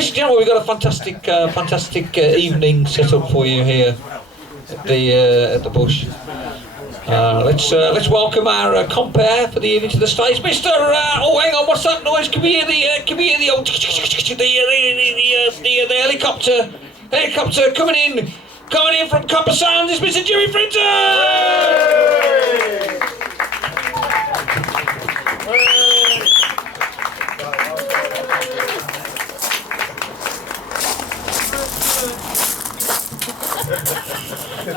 ladies and gentlemen, we've got a fantastic evening set up for you here at the Bush. Let's welcome our compere for the evening to the stage, Mr. Oh, hang on, what's that noise? Can we hear the old the helicopter coming in from Copper Sands? It's Mr. Jimmy Frintton.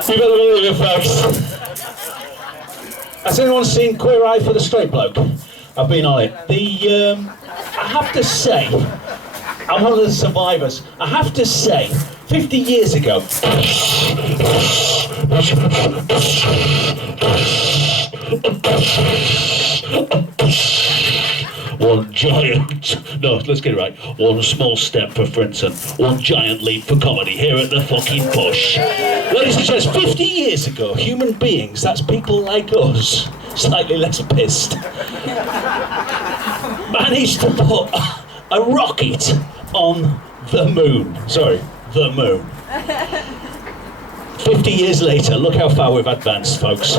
You better believe it, folks. Has anyone seen Queer Eye for the Straight Bloke? I've been on it. I have to say, I'm one of the survivors. I have to say, 50 years ago, let's get it right. One small step for Frinton, one giant leap for comedy here at the fucking Bush. Ladies and gents, 50 years ago, human beings, that's people like us, slightly less pissed, managed to put a rocket on the moon. Sorry, the moon. 50 years later, look how far we've advanced, folks.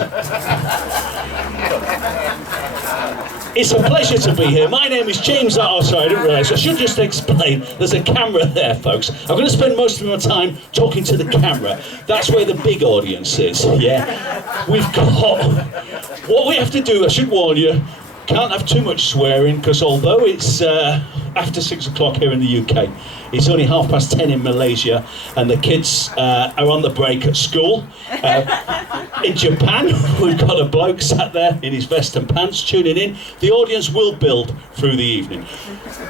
It's a pleasure to be here. My name is James. Oh, sorry, I didn't realise. I should just explain. There's a camera there, folks. I'm going to spend most of my time talking to the camera. That's where the big audience is, yeah? We've got... What we have to do, I should warn you, can't have too much swearing, because although it's after 6 o'clock here in the UK, it's only 10:30 in Malaysia, and the kids are on the break at school. In Japan, we've got a bloke sat there in his vest and pants tuning in. The audience will build through the evening.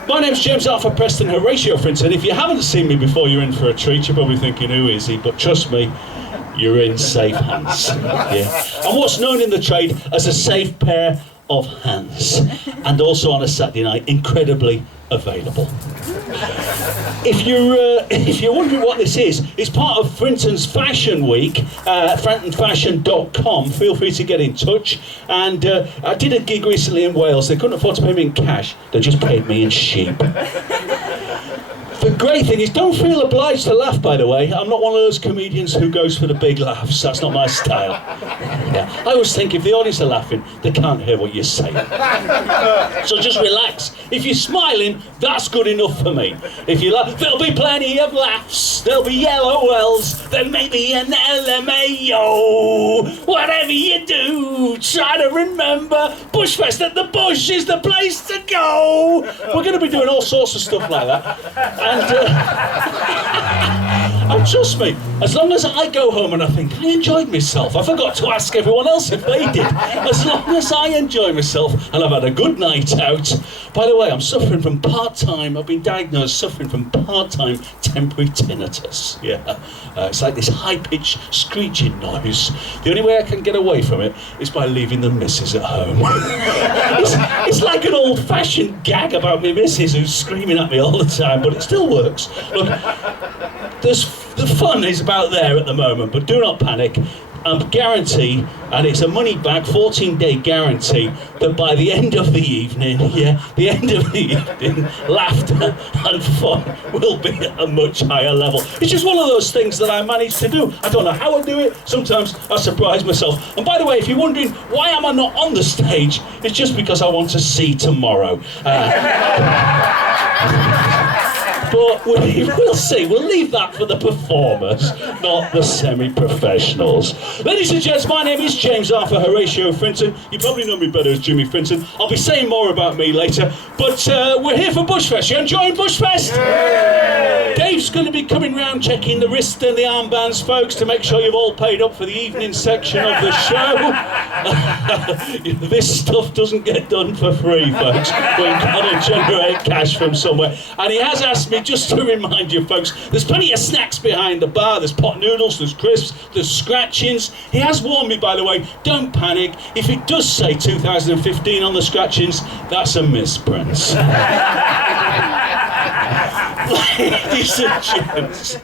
My name's James Arthur Preston Horatio Frinton. If you haven't seen me before, you're in for a treat. You're probably thinking, who is he? But trust me, you're in safe hands. Yeah. I'm what's known in the trade as a safe pair of hands, and also on a Saturday night, incredibly available. If you're wondering what this is, it's part of Frinton's Fashion Week, frintonfashion.com. Feel free to get in touch. And I did a gig recently in Wales. They couldn't afford to pay me in cash. They just paid me in sheep. The great thing is, don't feel obliged to laugh, by the way. I'm not one of those comedians who goes for the big laughs. That's not my style. Yeah. I always think if the audience are laughing, they can't hear what you're saying. So just relax. If you're smiling, that's good enough for me. If you laugh, there'll be plenty of laughs. There'll be yellow wells. There may be an LMAO. Whatever you do, try to remember Bushfest at the Bush is the place to go. We're going to be doing all sorts of stuff like that. And trust me, as long as I go home and I think, I enjoyed myself, I forgot to ask everyone else if they did. As long as I enjoy myself and I've had a good night out. By the way, I'm suffering from I've been diagnosed suffering from part-time temporary tinnitus. Yeah, it's like this high-pitched screeching noise. The only way I can get away from it is by leaving the missus at home. It's like an old-fashioned gag about my missus who's screaming at me all the time, but it still works. Look, the fun is about there at the moment, but do not panic. I guarantee, and it's a money-back 14-day guarantee, that by the end of the evening, laughter and fun will be at a much higher level. It's just one of those things that I manage to do. I don't know how I do it. Sometimes I surprise myself. And by the way, if you're wondering why am I not on the stage, it's just because I want to see tomorrow. But we'll see. We'll leave that for the performers, not the semi-professionals. Ladies and gents, my name is James Arthur Horatio Frinton. You probably know me better as Jimmy Frinton. I'll be saying more about me later. But we're here for Bushfest. You enjoying Bushfest? Yay! Dave's going to be coming round checking the wrist and the armbands, folks, to make sure you've all paid up for the evening section of the show. This stuff doesn't get done for free, folks. We've got to generate cash from somewhere. And he has asked me just to remind you, folks, there's plenty of snacks behind the bar. There's pot noodles, there's crisps, there's scratchings. He has warned me, by the way, don't panic. If it does say 2015 on the scratchings, that's a misprint. Ladies and gents.